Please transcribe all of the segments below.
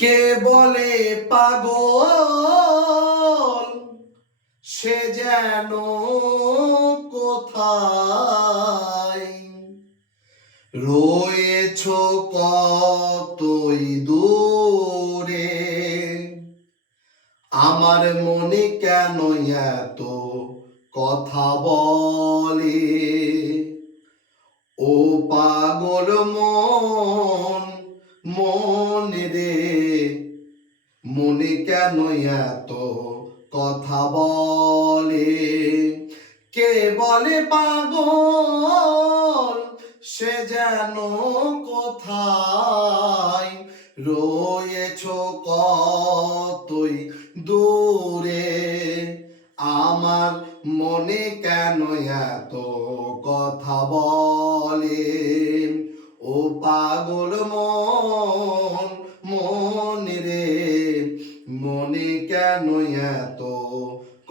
কে বলে পাগল সে যেন কোথায় রয়েছ কতই দূরে আমার মনে কেন এত কথা বলে ও পাগল মন রে মনে কেন এত কথা বলে কে বলে পাগল সে যেন কোথায় রয়েছ কতই দূরে আমার মনে কেন এত কথা বলে ও পাগল মন রে মনে কেন এত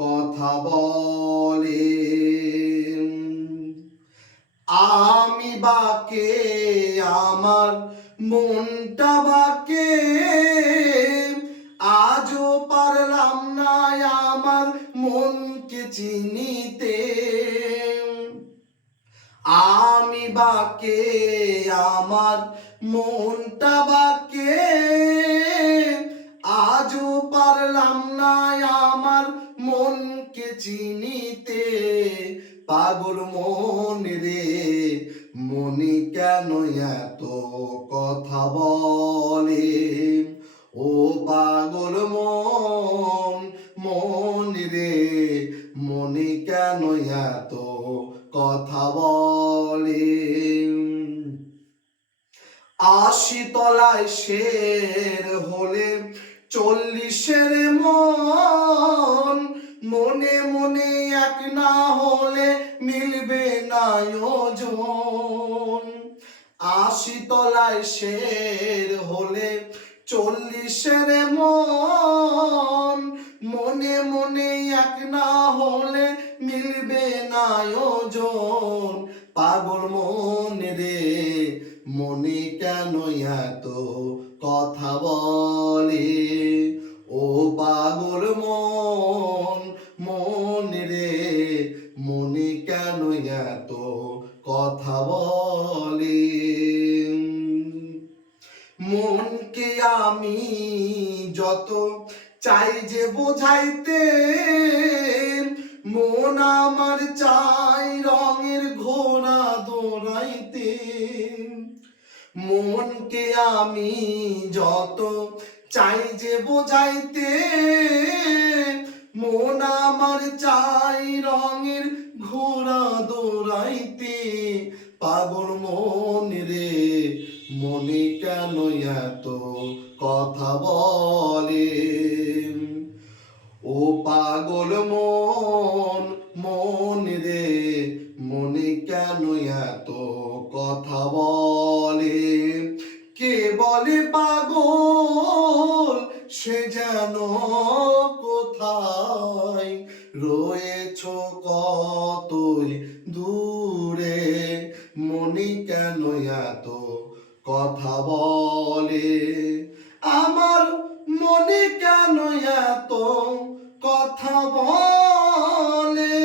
কথা বলে আমি বাকে আমার মনটা বাকে আজও পারলাম না আমার মনকে চিনিতে আমি বাকে আমার মনটা বাকে আজও পারলাম না আমার মনকে চিনিতে পাগল মন রে মনে কেন এত কথা বলে ও পাগল মন রে মনে কেন এত কথা বলে আশি তলায় শের হলে 40-এর মন মনে মনে এক না হলে মিলবে না ওজন 80 তলায় শের হলে 40-এর মন মনে মনে এক না হলে মিলবে না ওজন পাগল মন রে মনে কেন এত কথা বলে ও পাগল মন রে মনে কেন এত কথা বলে মনকে আমি যত চাই যে বোঝাইতে মন আমার চাই রঙের ঘোড়া দৌড়াইতে মনকে আমি যত চাই যে বোঝাইতে মন আমার চাই রঙের ঘোড়া দৌড়াইতে পাগল মন রে মনে কেন এত কথা বলে ও পাগল মন রে মনে কেন এত কথা বলে কে বলে পাগল সে যেন কোথায় রয়েছ কতই দূরে মনে কেন এত কথা বলে আমার মনে কেন এত কথা বলে।